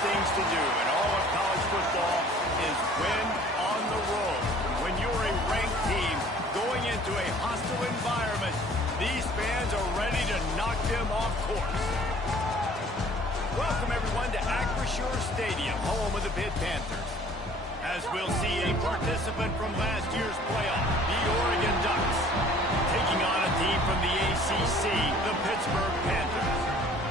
things to do in all of college football is win on the road. When you're a ranked team going into a hostile environment, these fans are ready to knock them off course. Welcome, everyone, to Acrisure Stadium, home of the Pitt Panthers. As we'll see a participant from last year's playoff, the Oregon Ducks, taking on a team from the ACC, the Pittsburgh Panthers.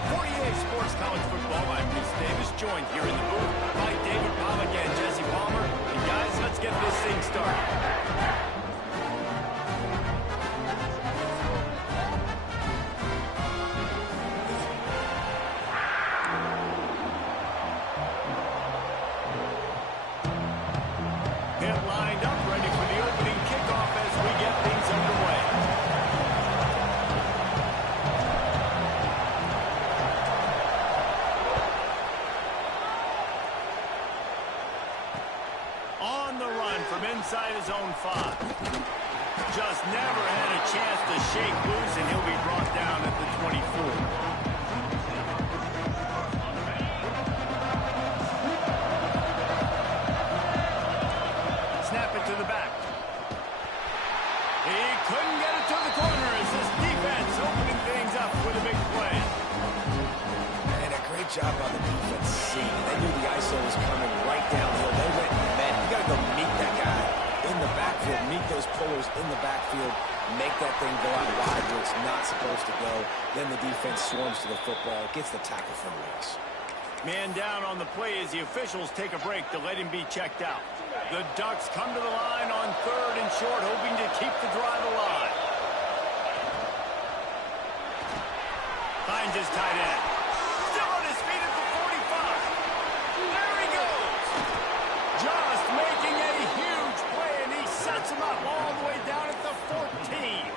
48 Sports College Football, I'm Chris Davis, joined here in the booth by David Pollack and Jesse Palmer. And guys, let's get this thing started. Lined up, ready for the opening kickoff as we get things underway. On the run from inside his own 5. Just never had a chance to shake loose, and he'll be brought down at the 24. To the back. He couldn't get it to the corner as this defense opening things up with a big play. And a great job on the defense scene. They knew the ISO was coming right downhill. They went and met. You got to go meet that guy in the backfield, meet those pullers in the backfield, make that thing go out wide where it's not supposed to go. Then the defense swarms to the football, gets the tackle for a loss. Man down on the play as the officials take a break to let him be checked out. The Ducks come to the line on 3rd and short, hoping to keep the drive alive. Finds his tight end. Still on his feet at the 45. There he goes. Just making a huge play, and he sets him up all the way down at the 14.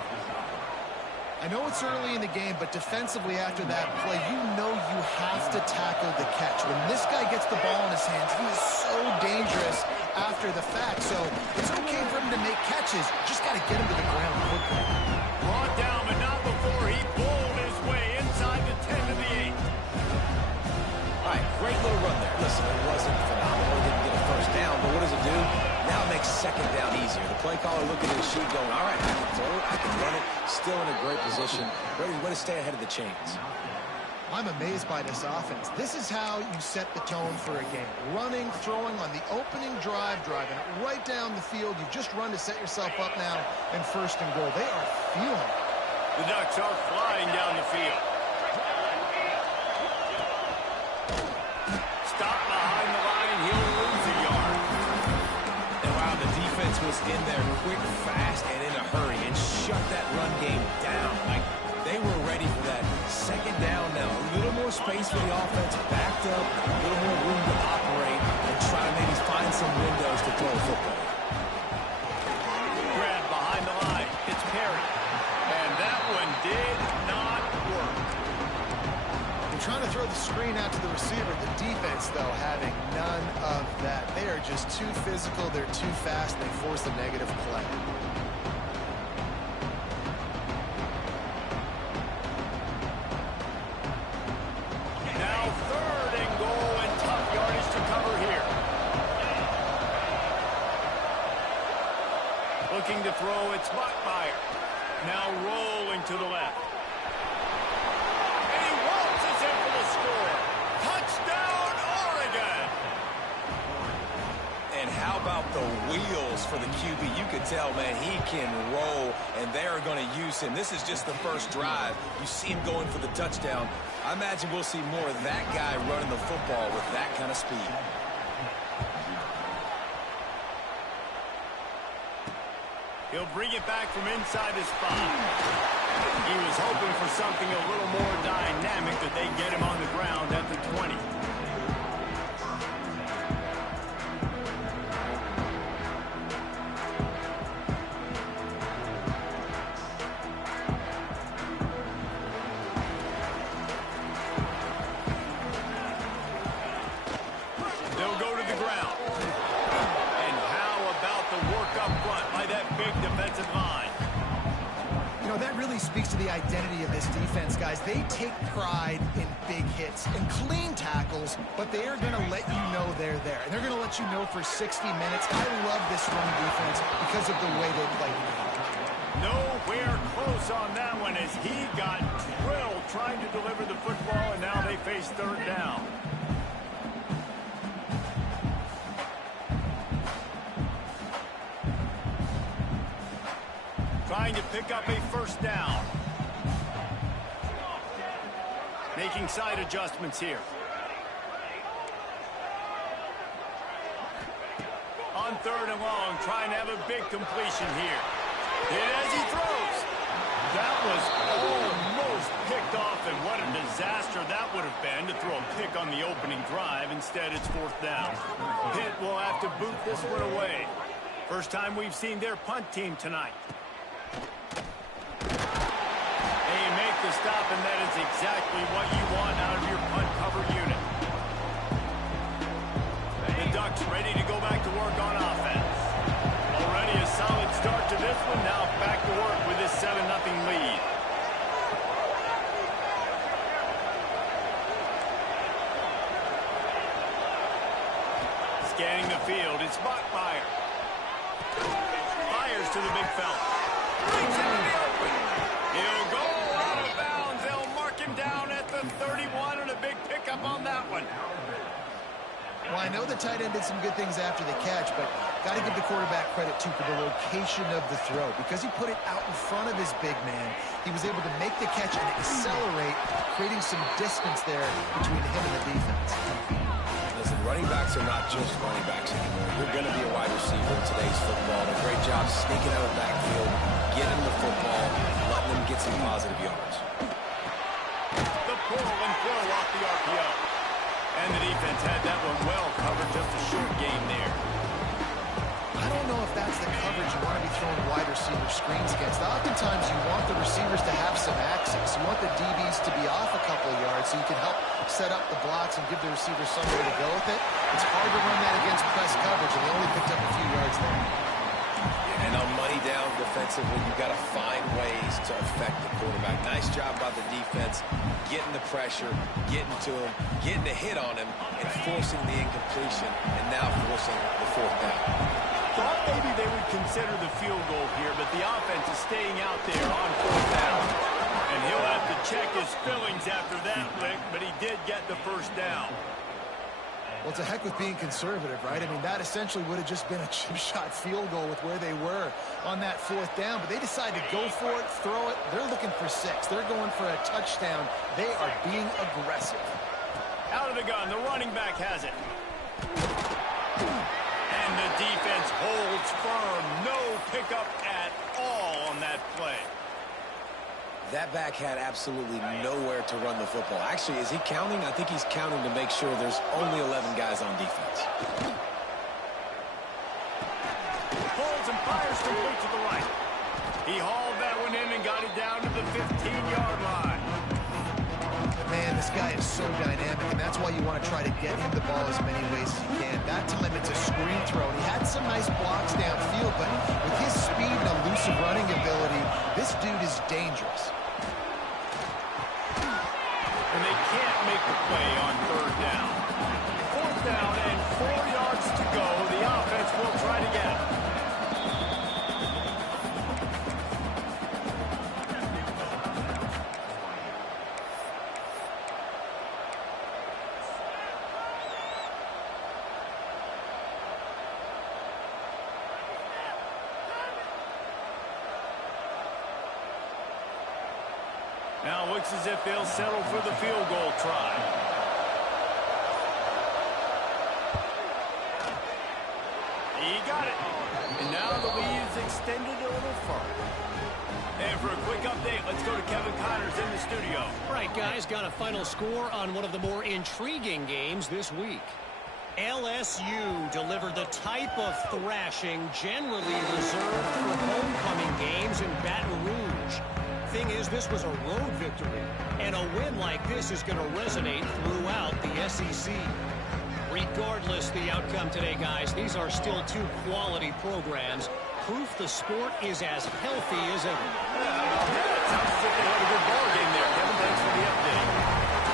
I know it's early in the game, but defensively after that play, you know you have to tackle the catch. When this guy gets the ball in his hands, he is so dangerous after the fact. So it's okay for him to make catches. Just got to get him to the ground quickly. Brought down, but not before he bowled his way inside the 10 to the 8. All right, great little run there. Listen, it wasn't phenomenal. He didn't get a first down, but what does it do? Now it makes 2nd down easier. The play caller looking at his sheet going, all right, I can throw it, I can run it. Still in a great position, ready to stay ahead of the chains. I'm amazed by this offense. This is how you set the tone for a game. Running, throwing on the opening drive, driving it right down the field. You've just run to set yourself up now in 1st and goal. They are feeling it. The Ducks are flying down the field. Stop behind the line, he'll lose a yard. And wow, the defense was in there quick, fast, and in a hurry and shut that run game down. Like, they were ready for that 2nd down now. A little more space for the offense, backed up, a little more room to operate and try to maybe find some windows to throw a football. Grab behind the line. It's Perry. And that one did not work. They're trying to throw the screen out to the receiver. The defense, though, having none of that. They are just too physical. They're too fast. They force a negative play. Now 3rd and goal, and tough yardage to cover here. Looking to throw, it's Bachmeier. Now rolling to the left. And he waltzes in for the score. Touchdown, Oregon! And how about the wheels for the QB? You could tell, man, he can roll, and they are going to use him. This is just the first drive. You see him going for the touchdown. I imagine we'll see more of that guy running the football with that kind of speed. He'll bring it back from inside his 5. He was hoping for something a little more dynamic, that they get him on the ground at the 20. They'll go to the ground. And how about the work up front by that big defensive line? You know, That really speaks to the identity of this defense, guys. They take pride in big hits and clean tackles, but they are going to let you know they're there. And they're going to let you know for 60 minutes. I love this run defense because of the way they play. Nowhere close on that one as he got drilled trying to deliver the football, and now they face third down. Trying to pick up a first down. Making side adjustments here. On third and long, trying to have a big completion here. Hit as he throws. That was almost picked off, and what a disaster that would have been to throw a pick on the opening drive. Instead, it's fourth down. Pitt will have to boot this one away. First time we've seen their punt team tonight. They make the stop, and that is exactly what you want out of your punt cover unit. The Ducks ready to go back to work on offense. Already a solid start to this one. Now back to work with this 7-0 lead. Scanning the field, it's Bachmeyer. Fires to the big fella. Brings him to the open. He'll go out of bounds. They'll mark him down at the 31, and a big pickup on that one. Well, I know the tight end did some good things after the catch, but got to give the quarterback credit, too, for the location of the throw. Because he put it out in front of his big man, he was able to make the catch and accelerate, creating some distance there between him and the defense. Listen, running backs are not just running backs anymore. You're going to be a wide receiver in today's football. A great job sneaking out of the backfield, getting the football, letting them get some positive yards. The pull and throw off the RPO. And the defense had that one well covered, just a short game there. I don't know if that's the coverage you want to be throwing wide receiver screens against. Oftentimes you want the receivers to have some access. You want the DBs to be off a couple of yards so you can help set up the blocks and give the receivers somewhere to go with it. It's hard to run that against press coverage, and they only picked up a few yards there. Yeah, and on money down defensively, you've got to find ways to affect the quarterback. Nice job by the defense, getting the pressure, getting to him, getting a hit on him, and forcing the incompletion, and now forcing the fourth down. Thought maybe they would consider the field goal here, but the offense is staying out there on fourth down. And he'll have to check his fillings after that lick, but he did get the first down. Well, it's a heck with being conservative, right? I mean, that essentially would have just been a chip shot field goal with where they were on that fourth down. But they decide to go for it, throw it. They're looking for 6. They're going for a touchdown. They are being aggressive. Out of the gun, the running back has it. And the defense holds firm. No pickup at all on that play. That back had absolutely nowhere to run the football. Actually, is he counting? I think he's counting to make sure there's only 11 guys on defense. Pulls and fires complete to the right. He hauled that one in and got it down to the 15-yard line. Man, this guy is so dynamic, and that's why you want to try to get him the ball as many ways as you can. That time it's a screen throw. He had some nice blocks downfield, but with his speed and elusive running ability, this dude is dangerous. And they can't make the play on third down. Fourth down and 4 yards to go. The offense will try to get it. Now looks as if they'll settle for the field goal try. He got it. And now the lead is extended a little further. And for a quick update, let's go to Kevin Connors in the studio. All right, guys, got a final score on one of the more intriguing games this week. LSU delivered the type of thrashing generally reserved for homecoming games in Baton Rouge. Thing is, this was a road victory, and a win like this is going to resonate throughout the SEC. Regardless the outcome today, guys, these are still two quality programs proof the sport is as healthy as ever. Sounds as if they had a good ball game there, Kevin. Thanks for the update.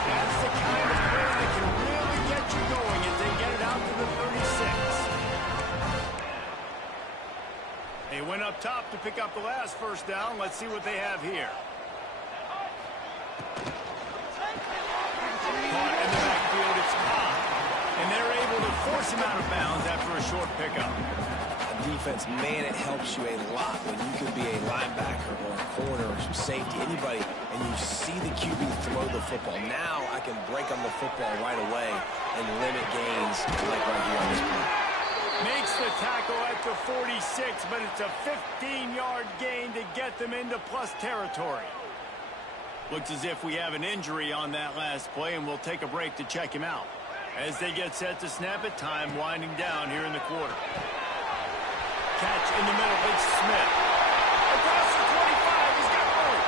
That's the kind of play that can really get you going as they get it out to the 36. They went up top to pick up the last first down. Let's see what they have here. Caught in the backfield, it's Cobb. And they're able to force him out of bounds after a short pickup. Defense, man, it helps you a lot when you can be a linebacker or a corner or some safety, anybody, and you see the QB throw the football. Now I can break on the football right away and limit gains like right here on this play. Makes the tackle at the 46, but it's a 15-yard gain to get them into plus territory. Looks as if we have an injury on that last play, and we'll take a break to check him out. As they get set to snap it, time winding down here in the quarter. Catch in the middle, it's Smith. Across the 25, he's got room.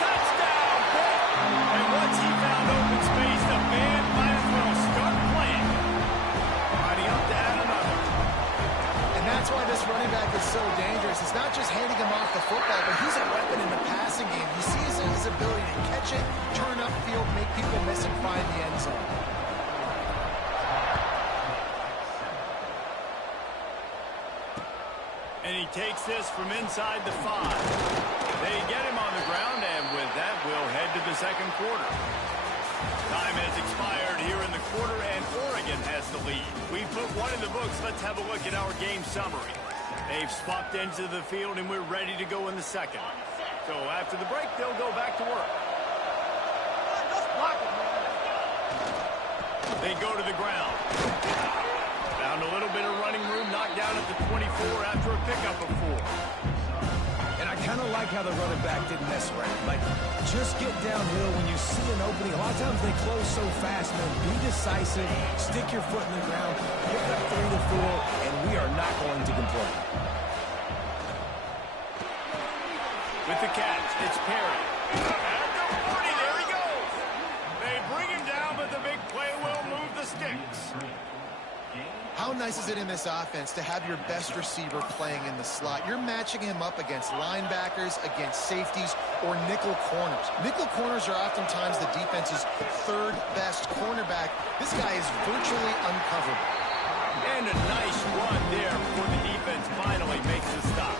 Touchdown, Pitt! And once he found open space, the band might as well start playing. Lining up to add another. And that's why this running back is so dangerous. It's not just handing him off the football, but he's a weapon in the passing game. He sees his ability to catch it, turn upfield, make people miss, and find the end zone. And he takes this from inside the 5. They get him on the ground, and with that, we'll head to the second quarter. Time has expired here in the quarter, and Oregon has the lead. We've put one in the books. Let's have a look at our game summary. They've swapped ends of the field, and we're ready to go in the second. So after the break, they'll go back to work. They go to the ground. Found a little bit of running room, knocked down at the 24 after a pickup of 4. And I kind of like how the running back didn't mess around. Like, just get downhill when you see an opening. A lot of times they close so fast, man. Be decisive, stick your foot in the ground, pick up 3 to 4, and we are not going to complain. With the catch, it's Perry. At the 40, there he goes. They bring him down, but the big play will move the sticks. How nice is it in this offense to have your best receiver playing in the slot? You're matching him up against linebackers, against safeties, or nickel corners. Nickel corners are oftentimes the defense's third best cornerback. This guy is virtually uncoverable. And a nice run there before the defense finally makes a stop.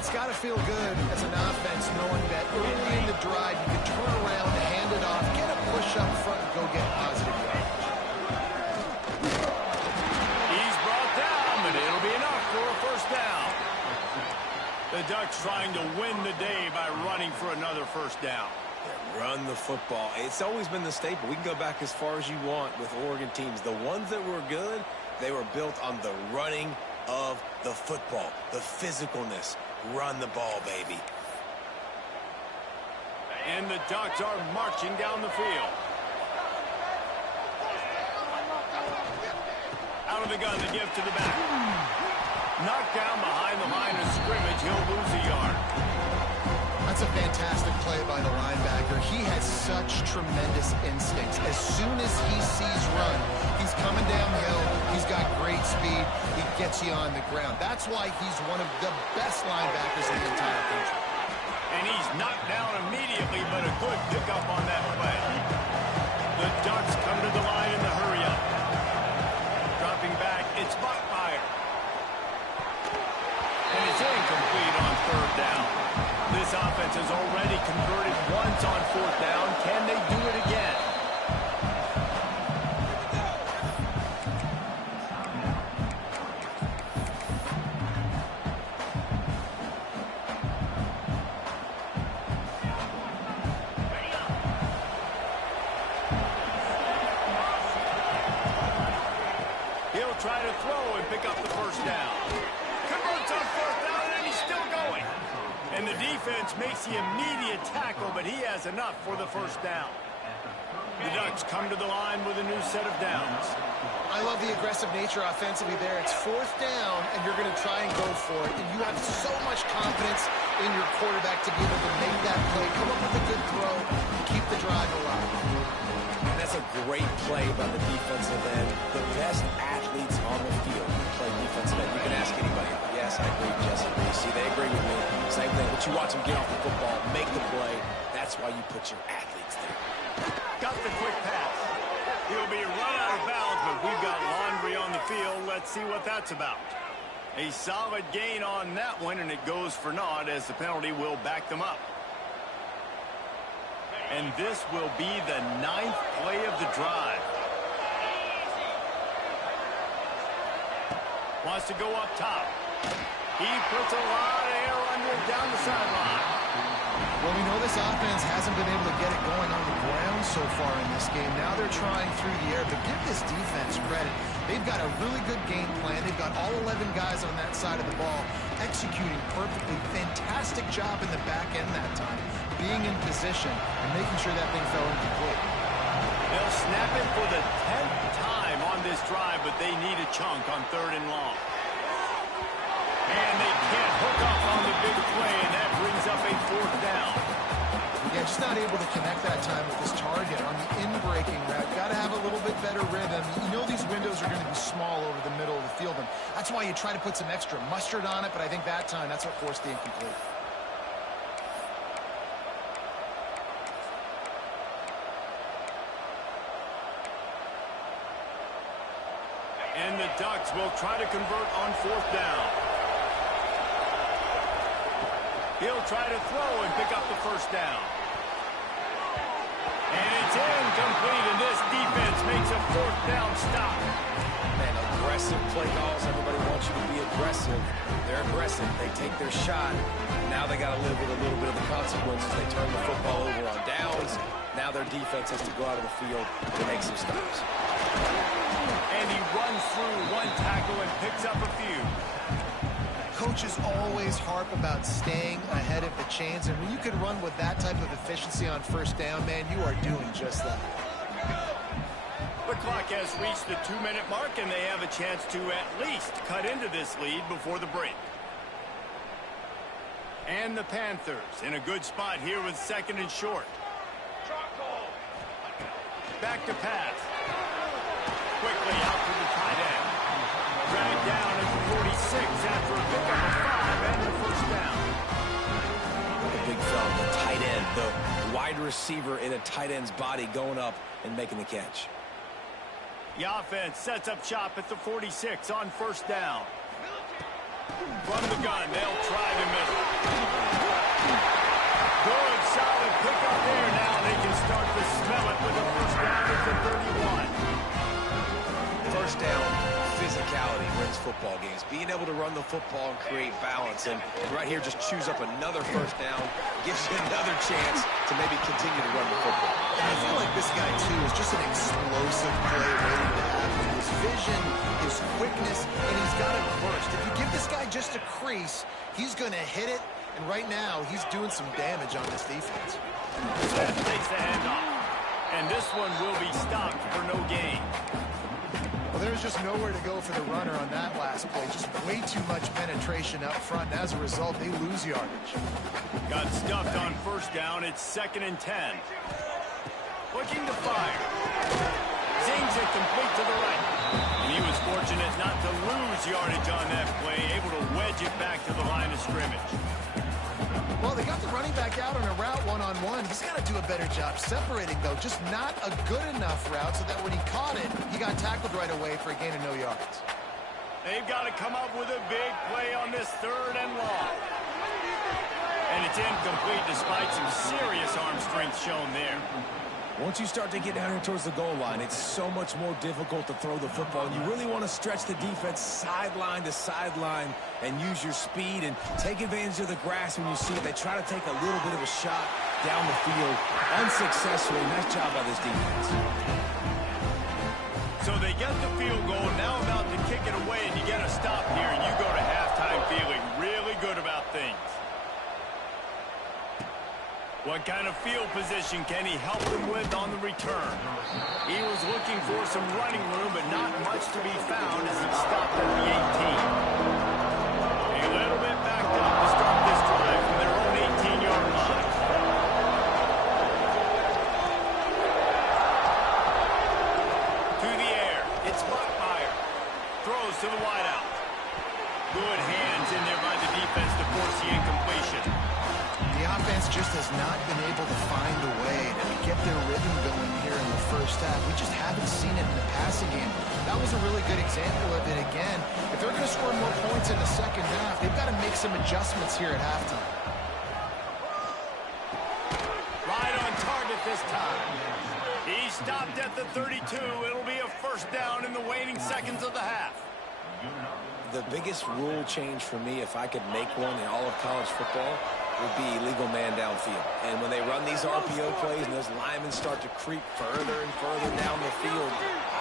It's got to feel good as an offense knowing that early in the drive you can turn around, hand it off, get a push up front, and go get positive yards. It'll be enough for a first down. The Ducks trying to win the day by running for another first down. Yeah, run the football. It's always been the staple. We can go back as far as you want with Oregon teams. The ones that were good, they were built on the running of the football, the physicalness. Run the ball, baby. And the Ducks are marching down the field. Out of the gun, the give to the back. Knocked down behind the line of scrimmage. He'll lose a yard. That's a fantastic play by the linebacker. He has such tremendous instincts. As soon as he sees run, he's coming downhill. He's got great speed. He gets you on the ground. That's why he's one of the best linebackers in the entire country. And he's knocked down immediately, but a good pickup on that play. The Ducks come to the line in the hurry-up. Dropping back, it's Bachmeier. And it's incomplete on third down. This offense has already converted once on fourth down. Can they do it again? He'll try to throw and pick up the first down. Converts on fourth down, and he's still going. And the defense makes the immediate tackle, but he has enough for the first down. The Ducks come to the line with a new set of downs. I love the aggressive nature offensively there. It's fourth down, and you're going to try and go for it. And you have so much confidence in your quarterback to be able to make that play, come up with a good throw, and keep the drive alive. And that's a great play by the defensive end. The best athletes on the field play defensive end. You can ask anybody. Yes, Yes, I agree, Jesse. See, they agree with me. Same thing, but you watch them get off the football, make the play. That's why you put your athletes there. Got the quick pass. He'll be run out of bounds, but we've got laundry on the field. Let's see what that's about. A solid gain on that one, and it goes for naught as the penalty will back them up. And this will be the 9th play of the drive. Wants to go up top. He puts a lot of air under it down the sideline. Well, we know this offense hasn't been able to get it going on the ground so far in this game. Now they're trying through the air, but give this defense credit. They've got a really good game plan. They've got all 11 guys on that side of the ball executing perfectly. Fantastic job in the back end that time, being in position and making sure that thing fell incomplete. They'll snap it for the 10th time on this drive, but they need a chunk on 3rd and long. And they can't hook up on the big play, and that brings up a 4th down. Yeah, just not able to connect that time with this target on the in-breaking route. Got to have a little bit better rhythm. You know these windows are going to be small over the middle of the field, and that's why you try to put some extra mustard on it, but I think that time, that's what forced the incomplete. And the Ducks will try to convert on 4th down. He'll try to throw and pick up the 1st down. And it's incomplete, and this defense makes a 4th down stop. Man, aggressive play calls. Everybody wants you to be aggressive. They're aggressive. They take their shot. Now they got to live with a little bit of the consequences. They turn the football over on downs. Now their defense has to go out of the field to make some stops. And he runs through one tackle and picks up a few. Coaches always harp about staying ahead of the chains, and when you can run with that type of efficiency on 1st down, man, you are doing just that. The clock has reached the 2-minute mark, and they have a chance to at least cut into this lead before the break. And the Panthers in a good spot here with 2nd and short. Back to pass. Quickly out to the tight end. Dragged down at the 46 after a pickup of 5 and the 1st down. The big fella, the tight end, the wide receiver in a tight end's body going up and making the catch. The offense sets up shop at the 46 on 1st down. From the gun, they'll try the middle. Good, solid pickup there. Now they can start to smell it with a 1st down at the 31. 1st down, physicality wins football games. Being able to run the football and create balance. And right here, just choose up another 1st down. Gives you another chance to maybe continue to run the football. And I feel like this guy, too, is just an explosive play waiting to happen. His vision, his quickness, and he's got it burst. If you give this guy just a crease, he's going to hit it. And right now, he's doing some damage on this defense. Smith takes the handoff. And this one will be stopped for no gain. Well, there's just nowhere to go for the runner on that last play. Just way too much penetration up front. And as a result, they lose yardage. Got stuffed on 1st down. It's 2nd and 10. Looking to fire. Zings it complete to the right. And he was fortunate not to lose yardage on that play. Able to wedge it back to the line of scrimmage. Well, they got the running back out on a route one-on-one. He's got to do a better job separating, though. Just not a good enough route so that when he caught it, he got tackled right away for a gain of no yards. They've got to come up with a big play on this 3rd and long. And it's incomplete despite some serious arm strength shown there. Once you start to get down here towards the goal line, it's so much more difficult to throw the football. And you really want to stretch the defense sideline to sideline and use your speed and take advantage of the grass when you see it. They try to take a little bit of a shot down the field unsuccessfully. Nice job by this defense. So they get the field goal, now about to kick it away, and you get a stop here, and you go to halftime feeling really good about things. What kind of field position can he help them with on the return? He was looking for some running room, but not much to be found as he stopped at the 18. A little bit backed up to start this drive from their own 18-yard line. To the air, it's Buckmeyer. Throws to the wideout. Good hands in there by the defense to force the incompletion. The offense just has not been able to find a way to get their rhythm going here in the first half. We just haven't seen it in the passing game. That was a really good example of it again. If they're going to score more points in the second half, they've got to make some adjustments here at halftime. Right on target this time. He stopped at the 32. It'll be a first down in the waning seconds of the half. The biggest rule change for me, if I could make one in all of college football, would be illegal man downfield. And when they run these RPO plays and those linemen start to creep further and further down the field,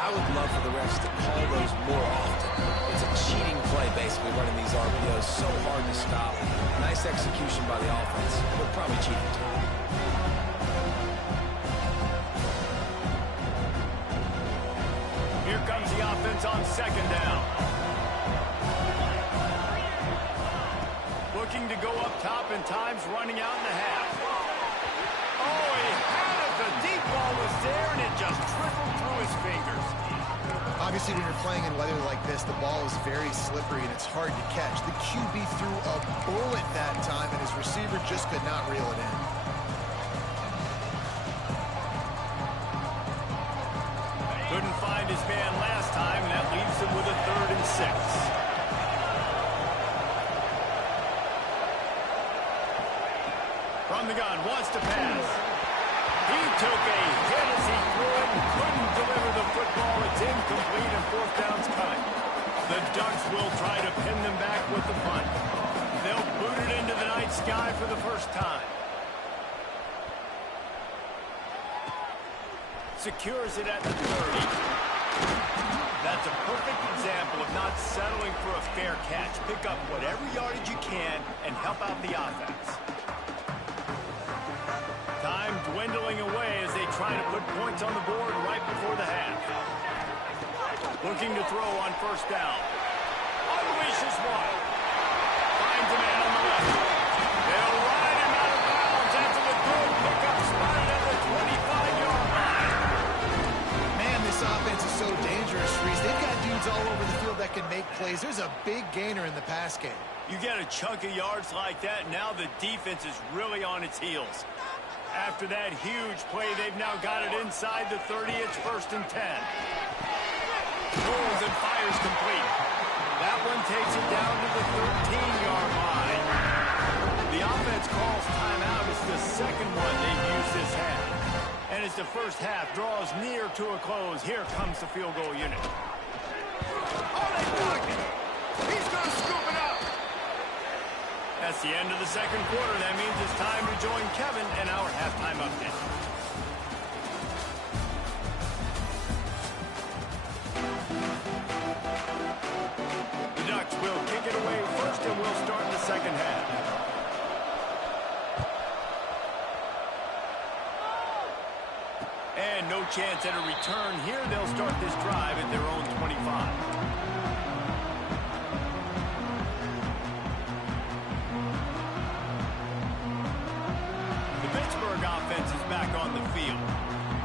I would love for the refs to call those more often. It's a cheating play, basically, running these RPOs. So hard to stop. Nice execution by the offense, but probably cheating too. Here comes the offense on second down. Looking to go up top, and time's running out in the half. Oh, he had it. The deep ball was there, and it just trickled through his fingers. Obviously, when you're playing in weather like this, the ball is very slippery, and it's hard to catch. The QB threw a bullet that time, and his receiver just could not reel it in. Couldn't find his man last time, and that leaves him with a 3rd and 6. From the gun, wants to pass. He took a hit as he threw it and couldn't deliver the football. It's incomplete and 4th down's coming. The Ducks will try to pin them back with the punt. They'll boot it into the night sky for the first time. Secures it at the 30. That's a perfect example of not settling for a fair catch. Pick up whatever yardage you can and help out the offense. Time dwindling away as they try to put points on the board right before the half. Looking to throw on first down. Unleashes one. Finds a man on the left. They'll ride him out of bounds after the good pickup spotted at the 25-yard line. Man, this offense is so dangerous, Reese. They've got dudes all over the field that can make plays. There's a big gainer in the pass game. You get a chunk of yards like that, now the defense is really on its heels. After that huge play, they've now got it inside the 30. It's 1st and 10. Pulls and fires complete. That one takes it down to the 13-yard line. The offense calls timeout. It's the second one they've used this half. And as the first half draws near to a close, here comes the field goal unit. Oh, they blocked it. He's going to scoop it up. That's the end of the second quarter. That means it's time to join Kevin in our halftime update. The Ducks will kick it away first, and we'll start the second half. And no chance at a return here. They'll start this drive at their own 25. Offense is back on the field.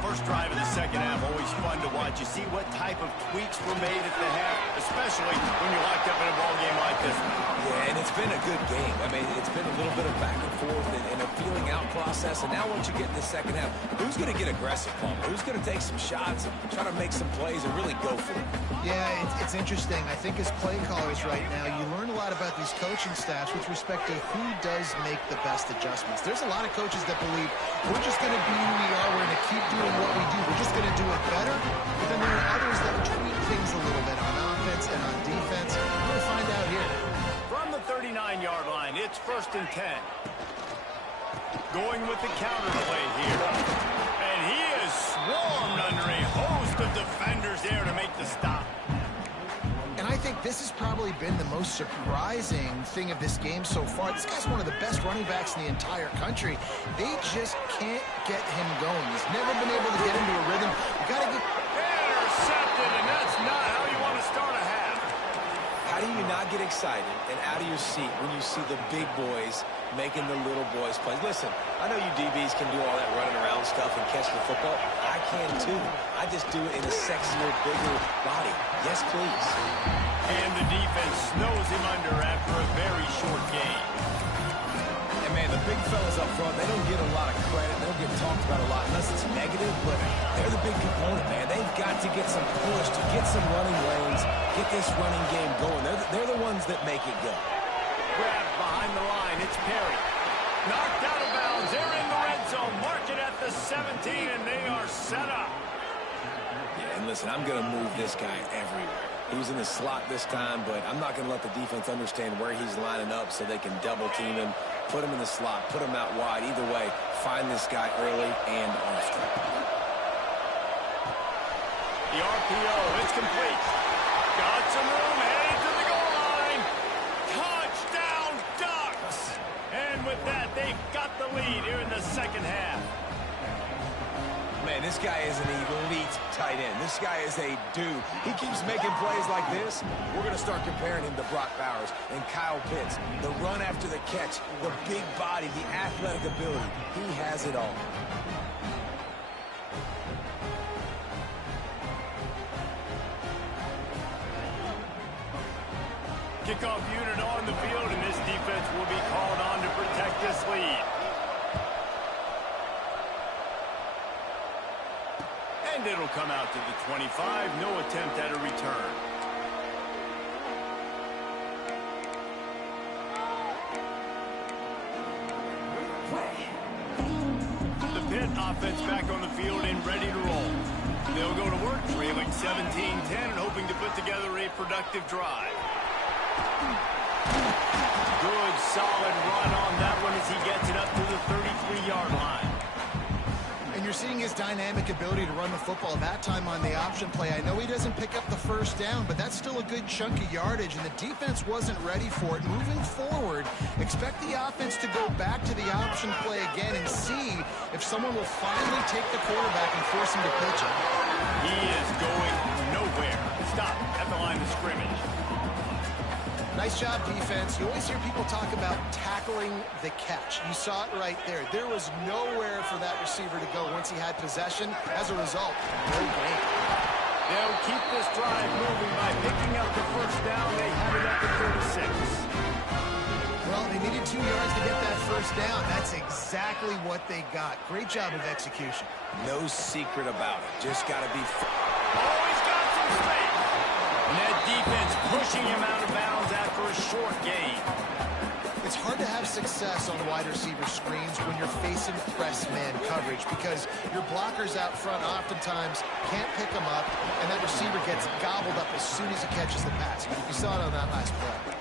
First drive of the second half, always fun to watch. You see what type of tweaks were made at the half, especially when you're locked up in a ball game like this one. Yeah, and it's been a good game. I mean, it's been a little bit of back and forth and a feeling out process. And now once you get in the second half, who's going to get aggressive, Palmer? Who's going to take some shots and try to make some plays and really go for it? Yeah, it's interesting. I think as play callers right now, you learn a lot about these coaching staffs with respect to who does make the best adjustments. There's a lot of coaches that believe we're just going to be who we are. We're going to keep doing what we do. We're just going to do it better. But then there are others that tweak things a little bit on offense and on defense. We're going to find out here. From the 39-yard line, it's 1st and 10. Going with the counter play here. And he is swarmed under a host of defenders there to make the stop. And I think this has probably been the most surprising thing of this game so far. This guy's one of the best running backs in the entire country. They just can't get him going. He's never been able to get into a rhythm. You got to get... Intercepted, and that's not how you want to start a half. How do you not get excited and out of your seat when you see the big boys making the little boys play? Listen, I know you DBs can do all that running around stuff and catch the football. I can too. I just do it in a sexier, bigger body. Yes, please. And the defense snows him under after a very short game. And, man, the big fellas up front, they don't get a lot of credit. They don't get talked about a lot unless it's negative, but they're the big component, man. They've got to get some push, to get some running lanes, get this running game going. They're the ones that make it go. Grabbed behind the line. It's Perry. Knocked out of bounds. They're in the red zone. Mark it at the 17, and they are set up. Yeah, and listen, I'm going to move this guy everywhere. He was in the slot this time, but I'm not going to let the defense understand where he's lining up so they can double team him, put him in the slot, put him out wide. Either way, find this guy early and often. The RPO, it's complete. Got some room, headed to the goal line. Touchdown, Ducks! And with that, they've got the lead here in the second half. Man, this guy is an elite tight end. This guy is a dude. He keeps making plays like this. We're going to start comparing him to Brock Bowers and Kyle Pitts. The run after the catch, the big body, the athletic ability. He has it all. Kickoff unit on the field, and this defense will be called on to protect this lead. And it'll come out to the 25. No attempt at a return. The Pitt offense back on the field and ready to roll. They'll go to work trailing 17-10 and hoping to put together a productive drive. Good, solid run on that one as he gets it up to the 33-yard line. And you're seeing his dynamic ability to run the football. That time on the option play, I know he doesn't pick up the first down, but that's still a good chunk of yardage, and the defense wasn't ready for it. Moving forward, expect the offense to go back to the option play again and see if someone will finally take the quarterback and force him to pitch it. He is going nowhere. Stop at the line of scrimmage. Nice job, defense. You always hear people talk about tackling the catch. You saw it right there. There was nowhere for that receiver to go once he had possession. As a result, no gain. They'll keep this drive moving by picking up the first down. They have it up to 36. Well, they needed 2 yards to get that first down. That's exactly what they got. Great job of execution. No secret about it. Just got to be... Always got some space. And that defense pushing him out of bounds after a short gain. It's hard to have success on wide receiver screens when you're facing press man coverage because your blockers out front oftentimes can't pick them up, and that receiver gets gobbled up as soon as he catches the pass. You saw it on that last play.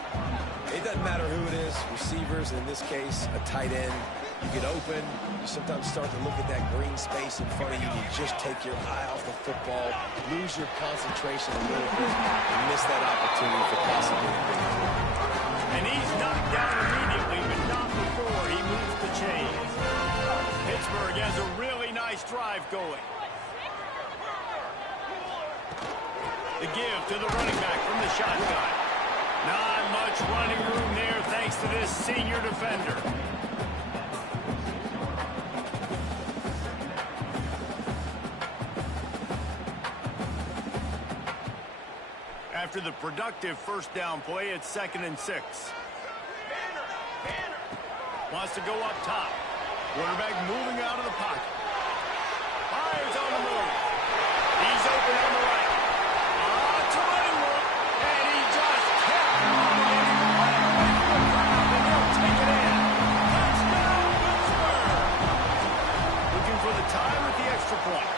It doesn't matter who it is, receivers, in this case, a tight end. You get open, you sometimes start to look at that green space in front of you, you just take your eye off the football, lose your concentration a little bit, and miss that opportunity for possibly a big play. And he's knocked down immediately, but not before he moves the chains. Pittsburgh has a really nice drive going. The give to the running back from the shotgun. Not much running room there thanks to this senior defender. After the productive first down play, it's 2nd and 6. Wants to go up top. Quarterback moving out of the pocket. Fires on the move. He's open on the right. It's a running room. And he just kept moving it right away from the crowd, and they'll take it in. Touchdown, Pittsburgh! Looking for the tie with the extra point.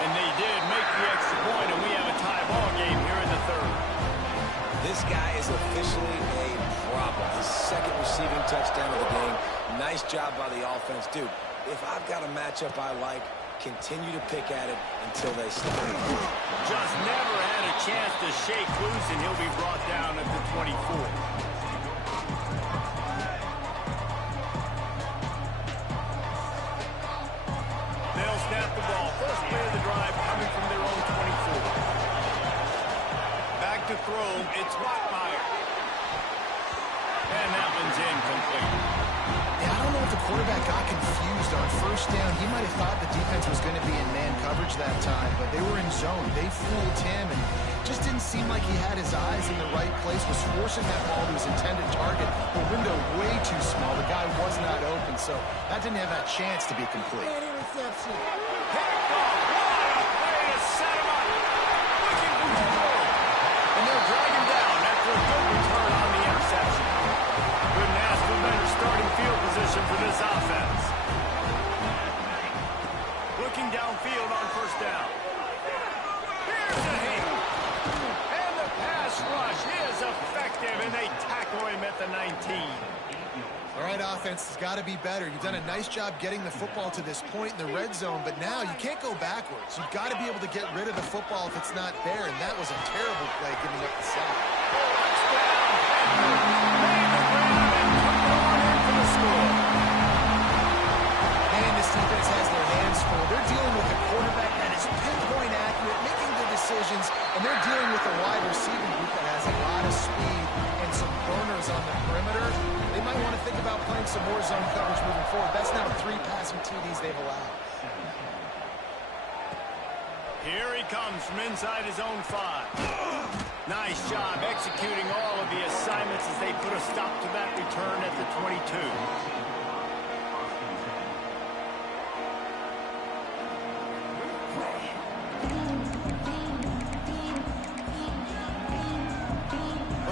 And they did make the extra point, and we have a tie ball game here in the third. This guy is officially a problem. His second receiving touchdown of the game. Nice job by the offense. Dude, if I've got a matchup I like, continue to pick at it until they stop. Just never had a chance to shake loose, and he'll be brought down at the 24. They'll snap the ball. First play of the drive coming from their own 24. Back to throw. It's Rottmeyer. And that one's incomplete. Yeah, I don't know if the quarterback got confused on first down. He might have thought the defense was going to be in man coverage that time, but they were in zone. They fooled him, and just didn't seem like he had his eyes in the right place, was forcing that ball to his intended target. The window way too small. The guy was not open, so that didn't have that chance to be complete. Interception. Way to set him up. Looking for more. And they'll drag him down after a good return on the interception. Couldn't ask for better starting field position for this offense. Looking downfield on first down. Here's a hit. And the pass rush is effective, and they tackle him at the 19. All right, offense has got to be better. You've done a nice job getting the football to this point in the red zone, but now you can't go backwards. You've got to be able to get rid of the football if it's not there, and that was a terrible play giving up the sack. And this defense has their hands full. They're dealing with a quarterback that is pinpoint accurate, making the decisions, and they're dealing with a wide receiving group that has a lot of speed and some burners on the perimeter. They might want to think about playing some more zone coverage moving forward. That's now 3 passing TDs they've allowed. Here he comes from inside his own 5. Nice job executing all of the assignments as they put a stop to that return at the 22.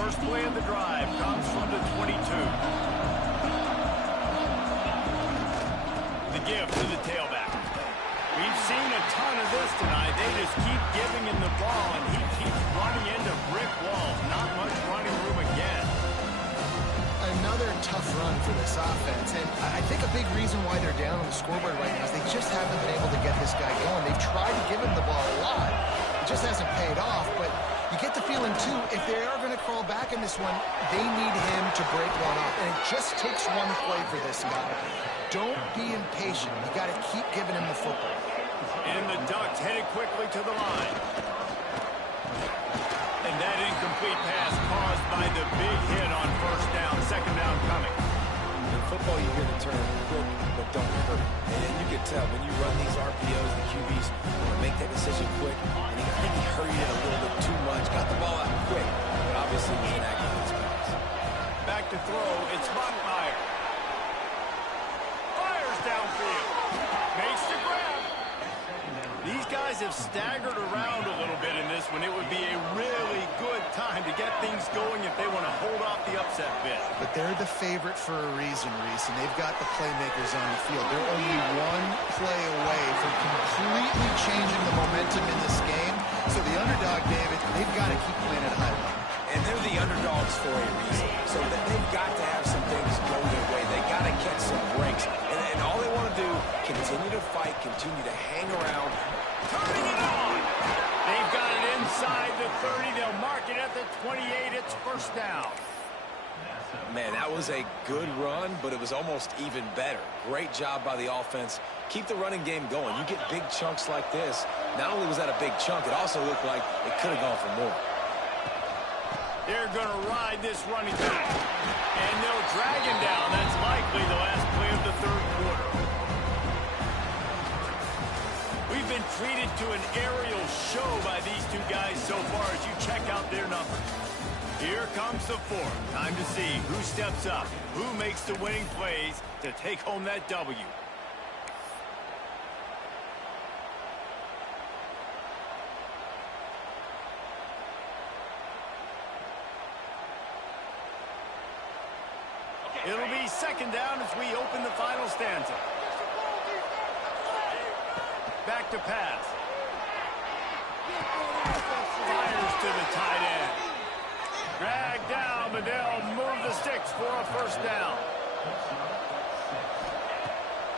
First play of the drive comes from the 22. The give to the tailback. We've seen a ton of this tonight. They just keep giving him the ball, and he keeps running into brick walls. Not much running room again. Another tough run for this offense, and I think a big reason why they're down on the scoreboard right now is they just haven't been able to get this guy going. They've tried to give him the ball a lot. It just hasn't paid off, but you get the feeling, too, if they are going to crawl back in this one, they need him to break one off, and it just takes one play for this guy. Don't be impatient. You got to keep giving him the football. And the Ducks headed quickly to the line. And that incomplete pass caused by the big hit on first down. Second down coming. In football, you hear the term quick, but don't hurry. And you can tell when you run these RPOs, the QBs want to make that decision quick. And I think he hurried it a little bit too much. Got the ball out quick, but obviously he's inaccurate in his pass. Back to throw. It's Montmeyer. Fires downfield. Makes the grab. These guys have staggered around a little bit in this one. It would be a really good time to get things going if they want to hold off the upset bid. But they're the favorite for a reason, Reese, and they've got the playmakers on the field. They're only one play away from completely changing the momentum in this game. So the underdog, David, they've got to keep playing at a high level. And they're the underdogs for a reason. So that they've got to have some things go their way. They got to catch some breaks. And all they want to do, continue to fight, continue to hang around. Turning it on. They've got it inside the 30. They'll mark it at the 28. It's first down. Man, that was a good run, but it was almost even better. Great job by the offense. Keep the running game going. You get big chunks like this. Not only was that a big chunk, it also looked like it could have gone for more. They're going to ride this running back. And they'll drag him down. That's likely the last play of the third quarter. We've been treated to an aerial show by these two guys so far as you check out their numbers. Here comes the fourth. Time to see who steps up, who makes the winning plays to take home that W. It'll be second down as we open the final stanza. Back to pass. Fires to the tight end. Drag down, but they'll move the sticks for a first down.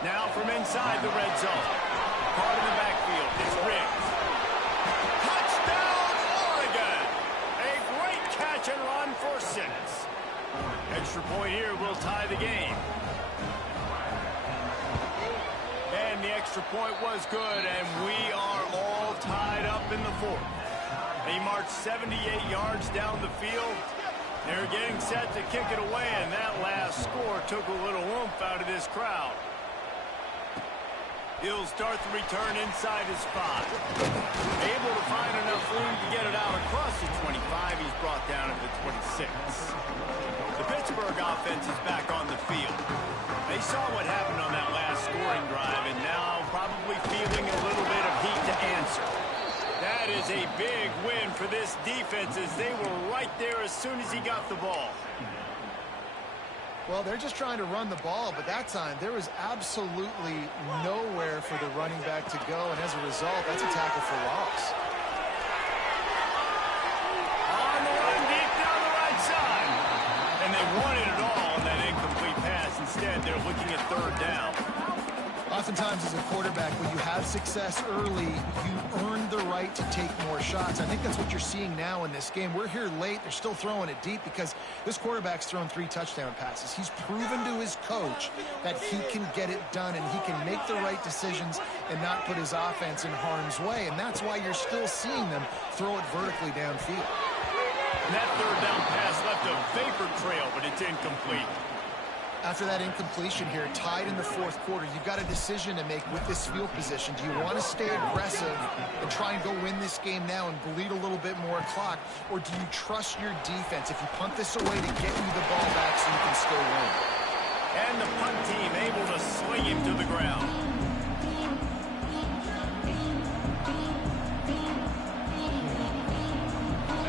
Now from inside the red zone. Caught in the backfield. It's Riggs. Touchdown, Oregon! A great catch and run for 6. Extra point here will tie the game. And the extra point was good, and we are all tied up in the fourth. They marched 78 yards down the field. They're getting set to kick it away, and that last score took a little oomph out of this crowd. He'll start the return inside his 5. Able to find enough room to get it out across the 25. He's brought down at the 26. The Pittsburgh offense is back on the field. They saw what happened on that last scoring drive, and now probably feeling a little bit of heat to answer. That is a big win for this defense, as they were right there as soon as he got the ball. Well, they're just trying to run the ball, but that time there was absolutely nowhere for the running back to go, and as a result, that's a tackle for loss. On the run, deep down the right side. And they wanted it all on that incomplete pass. Instead, they're looking at 3rd down. Oftentimes as a quarterback, when you have success early, you earn the right to take more shots. I think that's what you're seeing now in this game. We're here late. They're still throwing it deep because this quarterback's thrown 3 touchdown passes. He's proven to his coach that he can get it done and he can make the right decisions and not put his offense in harm's way. And that's why you're still seeing them throw it vertically downfield. And that 3rd down pass left a vapor trail, but it's incomplete. After that incompletion here, tied in the 4th quarter, you've got a decision to make with this field position. Do you want to stay aggressive and try and go win this game now and bleed a little bit more clock, or do you trust your defense if you punt this away to get you the ball back so you can still win? And the punt team able to sling him to the ground.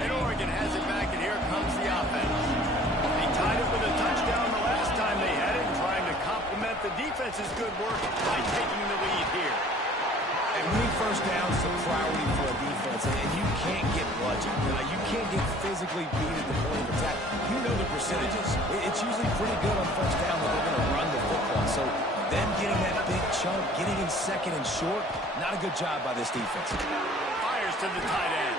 And Oregon has it back, and here comes the offense. They tied it with a touchdown the last time they had it, trying to complement the defense's good work by taking the lead here. And winning 1st down is a priority for a defense, and you can't get bludgeoned. You can't get physically beat at the point of attack. You know the percentages. It's usually pretty good on 1st down that they're going to run the football. So them getting that big chunk, getting in 2nd and short, not a good job by this defense. Fires to the tight end.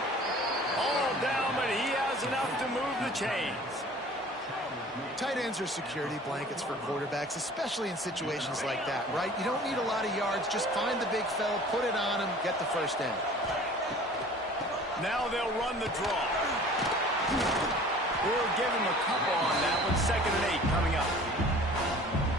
All down, but he has enough to move the chains. Tight ends are security blankets for quarterbacks, especially in situations like that, right? You don't need a lot of yards. Just find the big fella, put it on him, get the 1st down. Now they'll run the draw. We'll give him a couple on that one. 2nd and 8 coming up.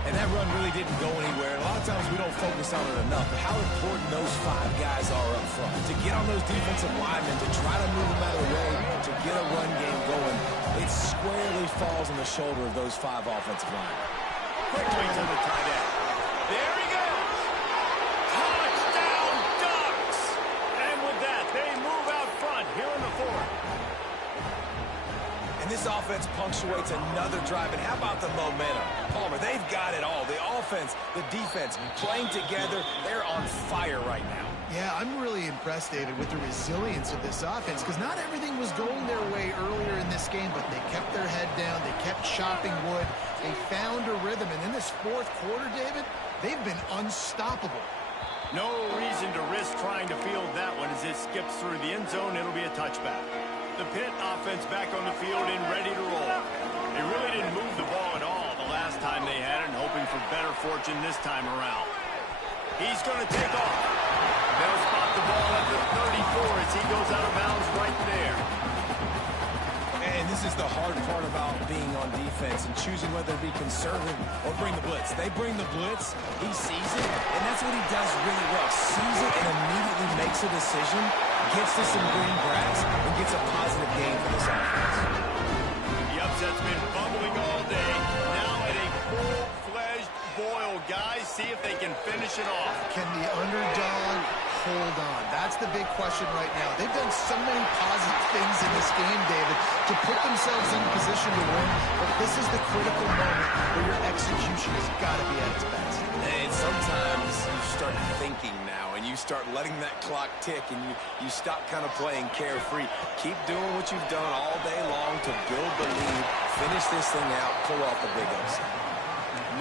And that run really didn't go anywhere. A lot of times we don't focus on it enough, but how important those 5 guys are up front. To get on those defensive linemen, to try to move them out of the way, to get a run game going, it squarely falls on the shoulder of those 5 offensive linemen. Quickly to the tight end. There he goes. Touchdown, Ducks! And with that, they move out front here in the 4th. And this offense punctuates another drive. And how about the momentum? Palmer, they've got it all. The offense, the defense, playing together. They're on fire right now. Yeah, I'm really impressed, David, with the resilience of this offense, because not everything was going their way earlier in this game, but they kept their head down. They kept chopping wood. They found a rhythm. And in this 4th quarter, David, they've been unstoppable. No reason to risk trying to field that one. As it skips through the end zone, it'll be a touchback. The Pitt offense back on the field and ready to roll. They really didn't move the ball at all the last time they had it, and hoping for better fortune this time around. He's going to take off. They'll spot the ball at the 34 as he goes out of bounds right there. And this is the hard part about being on defense and choosing whether to be conservative or bring the blitz. They bring the blitz, he sees it, and that's what he does really well. Sees it and immediately makes a decision, gets to some green grass, and gets a positive gain for this offense. The upset's been bubbling all day. Now at a full-fledged boil, guys. See if they can finish it off. Can the underdog hold on? That's the big question right now. They've done so many positive things in this game, David, to put themselves in position to win, but this is the critical moment where your execution has got to be at its best. And sometimes you start thinking now, and you start letting that clock tick, and you stop kind of playing carefree. Keep doing what you've done all day long to build the lead, finish this thing out, pull off the big upset.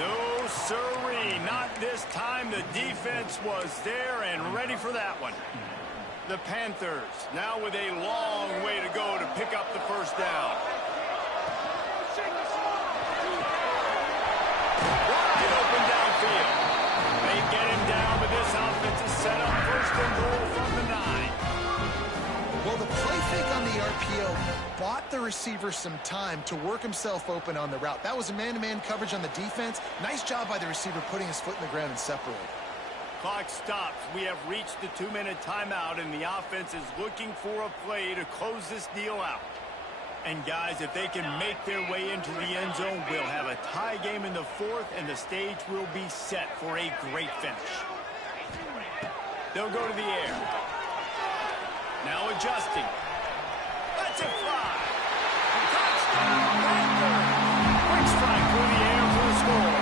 No, sirree. Not this time. The defense was there and ready for that one. The Panthers now with a long way to go to pick up the 1st down. Wide open downfield. They get him down, but this offense is set up 1st and goal from the 9. Well, the play fake on the RPO bought the receiver some time to work himself open on the route. That was a man-to-man coverage on the defense. Nice job by the receiver putting his foot in the ground and separating. Clock stops. We have reached the 2-minute timeout, and the offense is looking for a play to close this deal out. And, guys, if they can make their way into the end zone, we'll have a tie game in the fourth, and the stage will be set for a great finish. They'll go to the air. Now adjusting. That's a fly. Touchdown, Panther. Quick strike through the air for the score.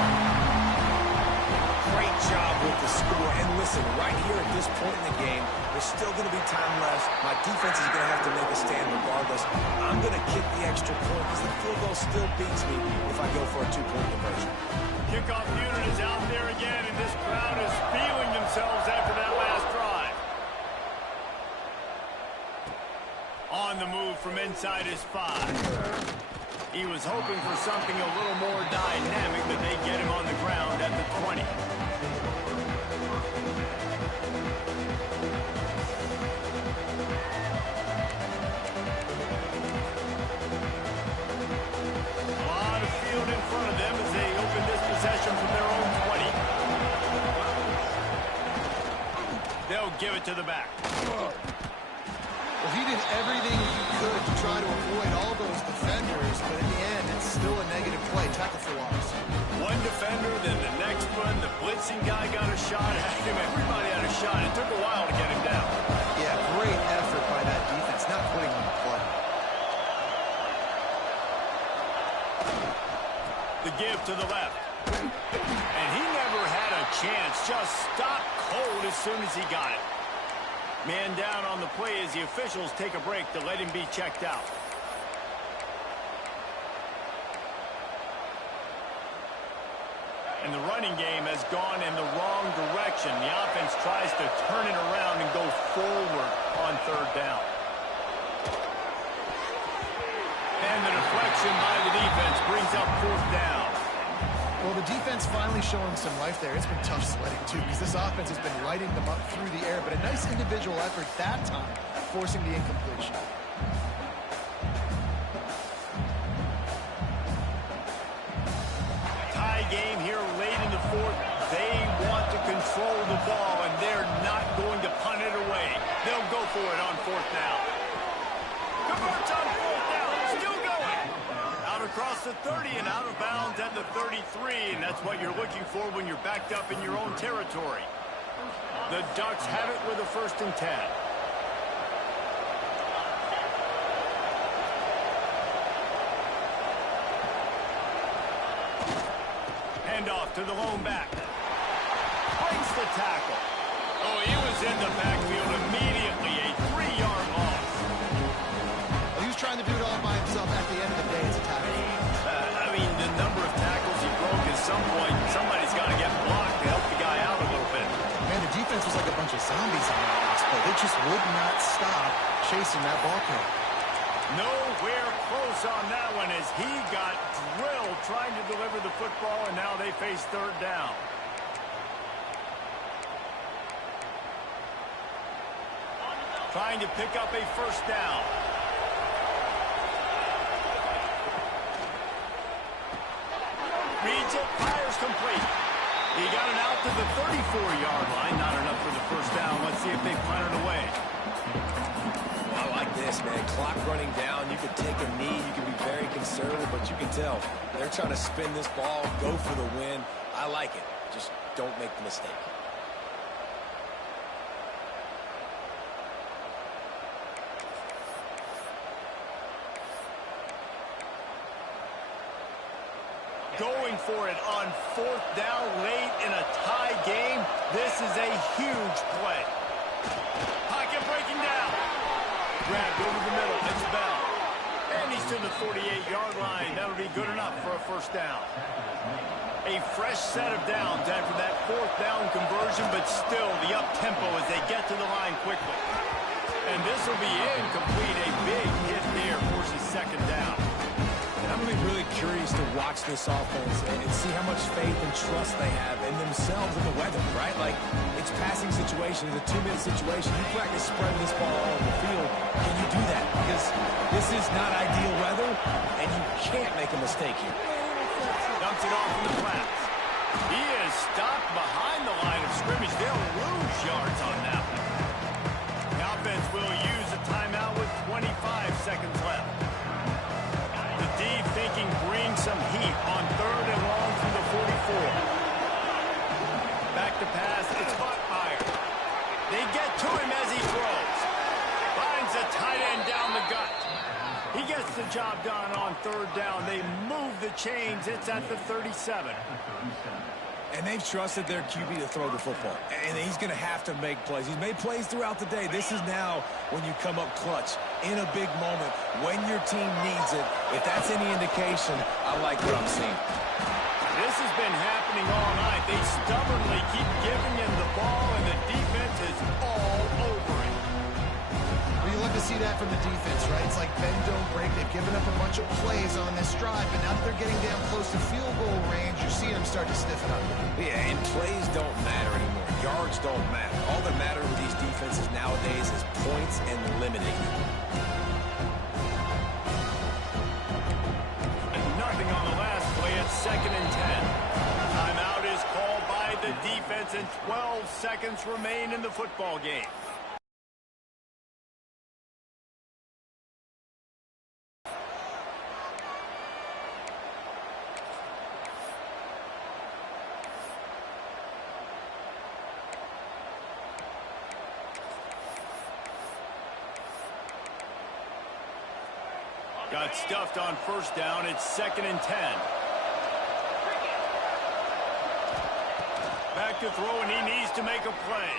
Great job with the score. And listen, right here at this point in the game, there's still going to be time left. My defense is going to have to make a stand regardless. I'm going to kick the extra point because the field goal still beats me if I go for a two-point conversion. Kickoff unit is out there again, and this crowd is feeling themselves after that last drive. On the move from inside his 5. He was hoping for something a little more dynamic, but they get him on the ground at the 20. A lot of field in front of them as they open this possession from their own 20. They'll give it to the back. Well, he did everything he could to try to avoid all those defenders, but in the end, it's still a negative play. Tackle for loss. One defender, then the next one. The blitzing guy got a shot at him. Everybody had a shot. It took a while to get him down. Yeah, great effort by that defense, not putting on the play. The give to the left. And he never had a chance. Just stopped cold as soon as he got it. Man down on the play as the officials take a break to let him be checked out. And the running game has gone in the wrong direction. The offense tries to turn it around and go forward on third down. And the deflection by the defense brings up fourth down. Well, the defense finally showing some life there. It's been tough sledding, too, because this offense has been lighting them up through the air. But a nice individual effort that time, forcing the incompletion. Tie game here late in the fourth. They want to control the ball, and they're not going to punt it away. They'll go for it on fourth down. Converts on fourth down. Still going. Out across the 30 and out of bounds at the 33, and that's what you're looking for when you're backed up in your own territory. The Ducks have it with a 1st and 10. Handoff to the lone back. Breaks the tackle. Oh, he was in the backfield immediately. A 3-yard loss. Well, he was trying to do it all by himself. At the end of the day, it's a tackle. I mean, the number of tackles he broke at some point, somebody's got to get blocked to help the guy out a little bit. Man, the defense was like a bunch of zombies on that last play. They just would not stop chasing that ball carrier. Nowhere close on that one as he got drilled trying to deliver the football, and now they face third down. Trying to pick up a 1st down. Reads it, fires complete. He got it out to the 34-yard line. Not enough for the 1st down. Let's see if they punt it away. Well, I like this, man. Clock running down. You can take a knee. You can be very conservative, but you can tell they're trying to spin this ball, go for the win. I like it. Just don't make the mistake. Going for it on 4th down late in a tie game. This is a huge play. Pocket breaking down. Grabbed over the middle. It's Bell. And he's to the 48-yard line. That'll be good enough for a 1st down. A fresh set of downs after that 4th down conversion, but still the up-tempo as they get to the line quickly. And this will be incomplete. A big hit there forces 2nd down. And I'm going to be really curious to watch this offense and see how much faith and trust they have in themselves and the weather, right? Like, it's passing situation, it's a 2-minute situation. You practice spreading this ball all over the field. Can you do that? Because this is not ideal weather, and you can't make a mistake here. Dumps it off in the flats. He is stopped behind the line of scrimmage. They'll lose yards on that one. The offense will use a timeout with 25 seconds left. The D thinking bring some heat on 3rd and long from the 44. Back to pass. It's Buckmeyer. They get to him as he throws. Finds a tight end down the gut. He gets the job done on 3rd down. They move the chains. It's at the 37. And they've trusted their QB to throw the football. And he's going to have to make plays. He's made plays throughout the day. This is now when you come up clutch in a big moment when your team needs it. If that's any indication, I like what I'm seeing. This has been happening all night. They stubbornly keep giving him the ball, and the defense is all over it. Well, you love to see that from the defense, right? It's like bend, don't break. They've given up a bunch of plays on this drive, but now that they're getting down close to field goal range, you're seeing them start to stiffen up. Yeah, and plays don't matter anymore. Yards don't matter. All that matters with these defenses nowadays is points and limiting. Nothing on the last play. It's 2nd and 10. Timeout is called by the defense, and 12 seconds remain in the football game. Got stuffed on 1st down. It's 2nd and 10. Back to throw, and he needs to make a play.